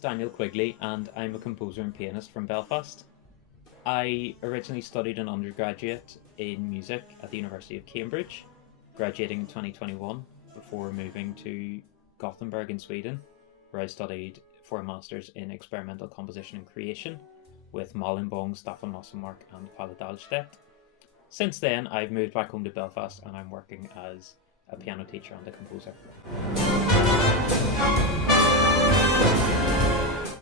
Daniel Quigley and I'm a composer and pianist from Belfast. I originally studied an undergraduate in music at the University of Cambridge, graduating in 2021 before moving to Gothenburg in Sweden, where I studied for a master's in experimental composition and creation with Malin-Bong, Staffan Mossenmark and Palle Dahlstedt. Since then, I've moved back home to Belfast and I'm working as a piano teacher and a composer.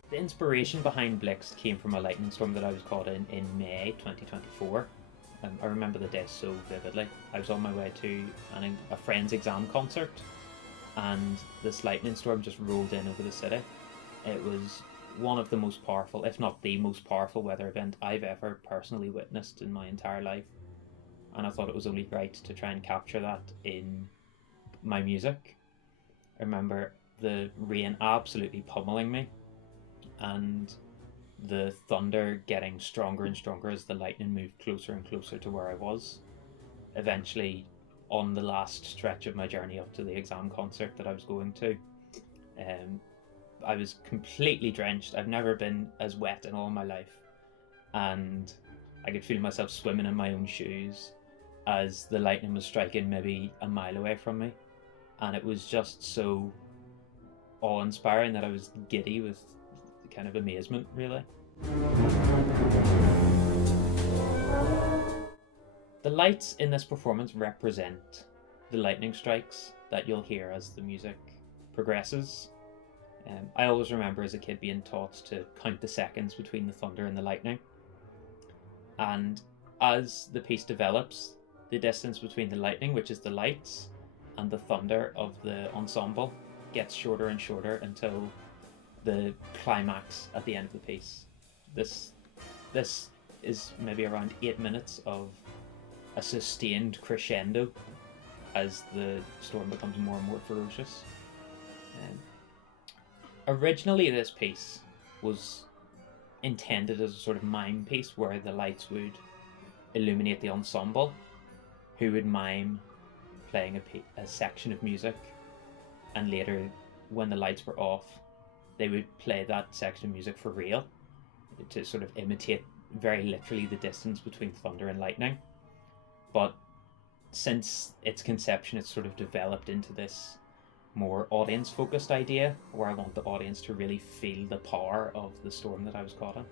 The inspiration behind Blixt came from a lightning storm that I was caught in May 2024. I remember the day so vividly. I was on my way to a friend's exam concert and this lightning storm just rolled in over the city. It was one of the most powerful, if not the most powerful weather event I've ever personally witnessed in my entire life. And I thought it was only right to try and capture that in my music. I remember the rain absolutely pummeling me and the thunder getting stronger and stronger as the lightning moved closer and closer to where I was. Eventually, on the last stretch of my journey up to the exam concert that I was going to, I was completely drenched. I've never been as wet in all my life, and I could feel myself swimming in my own shoes as the lightning was striking maybe a mile away from me, and it was just so awe-inspiring that I was giddy with kind of amazement, really. The lights in this performance represent the lightning strikes that you'll hear as the music progresses. I always remember as a kid being taught to count the seconds between the thunder and the lightning. And as the piece develops, the distance between the lightning, which is the lights, and the thunder of the ensemble gets shorter and shorter until the climax at the end of the piece. This is maybe around 8 minutes of a sustained crescendo as the storm becomes more and more ferocious. Originally, this piece was intended as a sort of mime piece where the lights would illuminate the ensemble, who would mime playing a section of music, and later, when the lights were off, they would play that section of music for real to sort of imitate very literally the distance between thunder and lightning. But since its conception, it's sort of developed into this more audience-focused idea where I want the audience to really feel the power of the storm that I was caught in.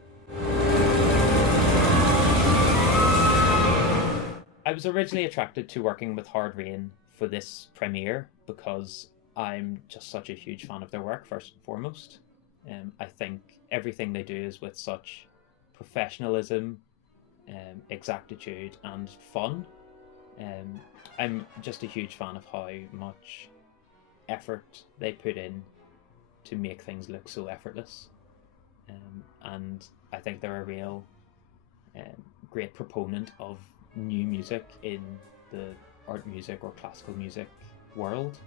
I was originally attracted to working with Hard Rain for this premiere because I'm just such a huge fan of their work, first and foremost. I think everything they do is with such professionalism, exactitude and fun. I'm just a huge fan of how much effort they put in to make things look so effortless. And I think they're a real great proponent of new music in the art music or classical music world.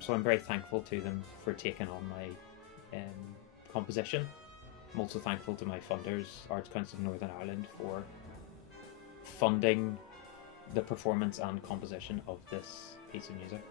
So I'm very thankful to them for taking on my composition. I'm also thankful to my funders, Arts Council of Northern Ireland, for funding the performance and composition of this piece of music.